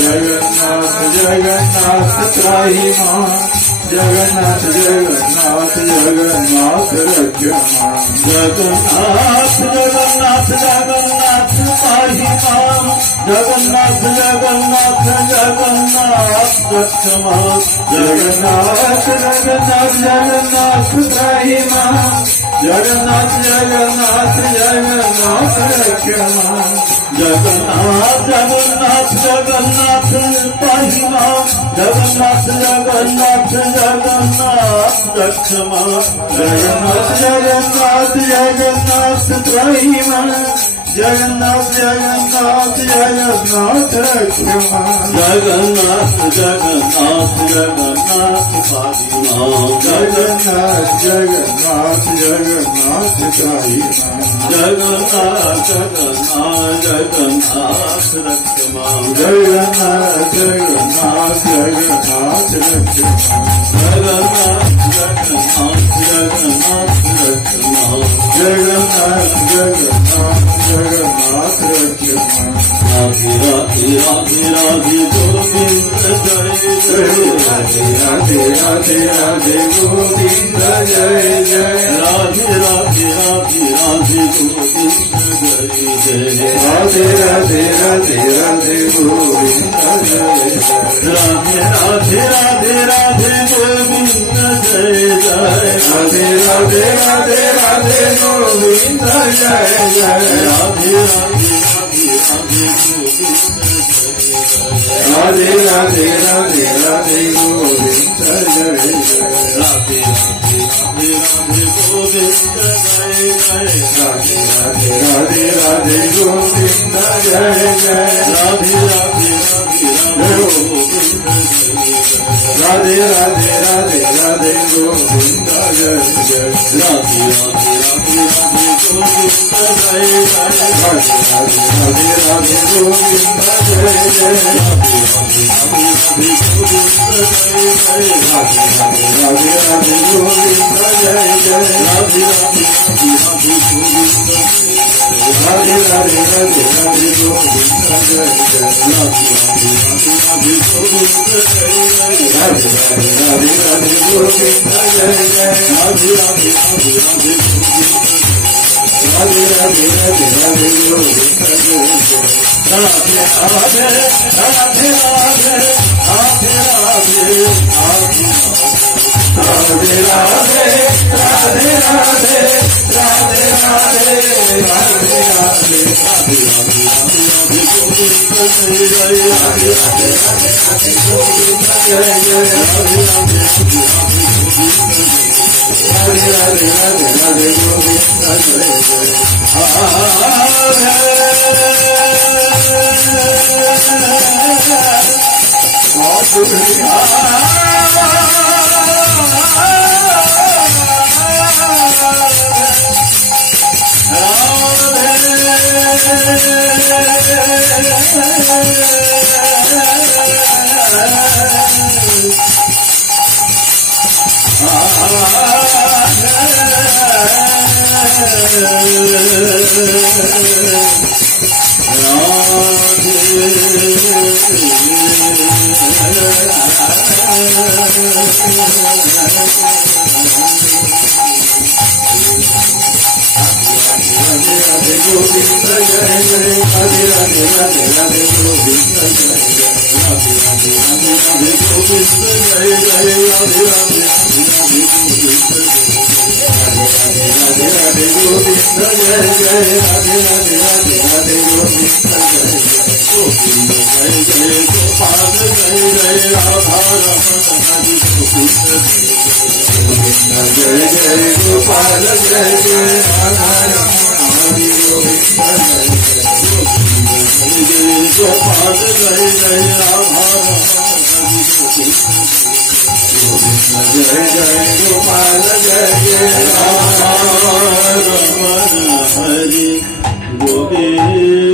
जगन्नाथ जगन्नाथ त्राहि मां जगन्नाथ जगन्नाथ जगन्नाथ रक्ष मां जगन्नाथ जगन्नाथ जगन्नाथ त्राहि मां जगन्नाथ जगन्नाथ जगन्नाथ रक्ष मां जगन्नाथ जगन्नाथ जगन्नाथ त्राहि मां जगन्नाथ जगन्नाथ जगन्नाथ रक्ष मां जगन्नाथ जगन्नाथ जगन्नाथ त्राहि मां जगन्नाथ जगन्नाथ जगन्नाथ रक्ष मां जगन्नाथ जगन्नाथ जगन्नाथ त्राहि मां जगन्नाथ जगन्नाथ जगन्नाथ रक्ष मां जगन्नाथ जगन्नाथ जगन्नाथ त्राहि मां जगन्नाथ जगन्नाथ जगन्नाथ त्राहि मां जगन्नाथ जगन्नाथ जगन्नाथ रक्ष मां जगन्नाथ जगन्नाथ जगन्नाथ रक्ष मां जगन्नाथ जगन्नाथ जगन्नाथ रक्ष मां जगन्नाथ जगन्नाथ जगन्नाथ रक्ष मां राधे राधे राधे राधे गोविंद जय जय राधे राधे राधे राधे गोविंद जय जय राधे राधे राधे राधे गोविंद जय जय राधे राधे राधे राधे गोविंद जय जय राधे राधे राधे राधे गोविंद जय जय राधे राधे राधे राधे गोविंद जय जय राधे राधे राधे राधे राधे राधे गोविंद जय जय राधे राधे राधे गोविंद जय जय राधे राधे राधे राधे गोविंद जय जय राधे राधे राधे राधे राधे राधे गोविंद जय जय राधे राधे राधे राधे गोविंद जय जय राधे राधे राधे राधे गोविंद जय जय राधे राधे राधे राधे गोविंद जय जय राधे राधे राधे राधे राधे राधे गोविंद जय जय राधे राधे गोविंद जय जय राधे राधे राधे राधे गोविंद जय जय राधे राधे राधे राधे राधे राधे राधे राधे गोविंद जय जय राधे राधे राधे राधे राधे राधे राधे राधे राधे राधे राधे राधे राधे राधे राधे गोविंद जय जय राधे राधे राधे गोविंद जय जय राधे राधे राधे राधे राधे गोविंद जय जय Hare Govinda